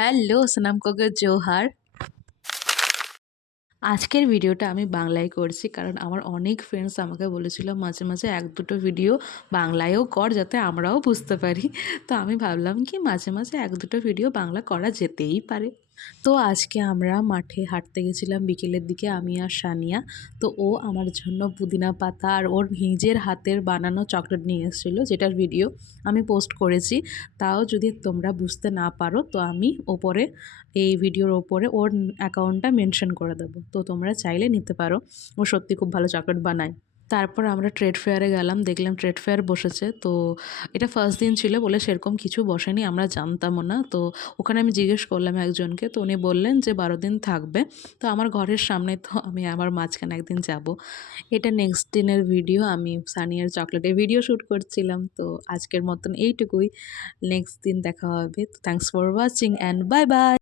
Hello Sanam কোকে Johar. আজকের ভিডিওটা আমি বাংলায় করছি কারণ আমার অনেক ফ্রেন্ডস আমাকে বলেছিল মাঝে মাঝে এক দুটো ভিডিও বাংলায়ও কর যাতে আমরাও বুঝতে পারি। তো আমি ভাবলাম কি মাঝে মাঝে এক দুটো ভিডিও বাংলা করা যেতেই পারে। তো আজকে আমরা মাঠে হাঁটতে গেছিলাম বিকেলের দিকে, আমি আর সানিয়া। তো ও আমার জন্য পুদিনা পাতা আর ওর নিজের হাতের বানানো চকলেট নিয়ে এসেছিলো, যেটার ভিডিও আমি পোস্ট করেছি। তাও যদি তোমরা বুঝতে না পারো তো আমি ওপরে এই ভিডিওর ওপরে ওর অ্যাকাউন্টটা মেনশন করে দেবো, তো তোমরা চাইলে নিতে পারো। ও সত্যি খুব ভালো চকলেট বানায়। তারপর আমরা ট্রেড ফেয়ারে গেলাম, দেখলাম ট্রেড ফেয়ার বসেছে। তো এটা ফার্স্ট দিন ছিল বলে সেরকম কিছু বসেনি, আমরা জানতামও না। তো ওখানে আমি জিজ্ঞেস করলাম একজনকে, তো উনি বললেন যে 12 দিন থাকবে। তো আমার ঘরের সামনে, তো আমি আমার মাঝখানে একদিন যাব। এটা নেক্সট দিনের ভিডিও, আমি সানিয়ার চকলেটের ভিডিও শ্যুট করছিলাম। তো আজকের মতন এইটুকুই, নেক্সট দিন দেখা হবে। তো thanks for watching and bye bye.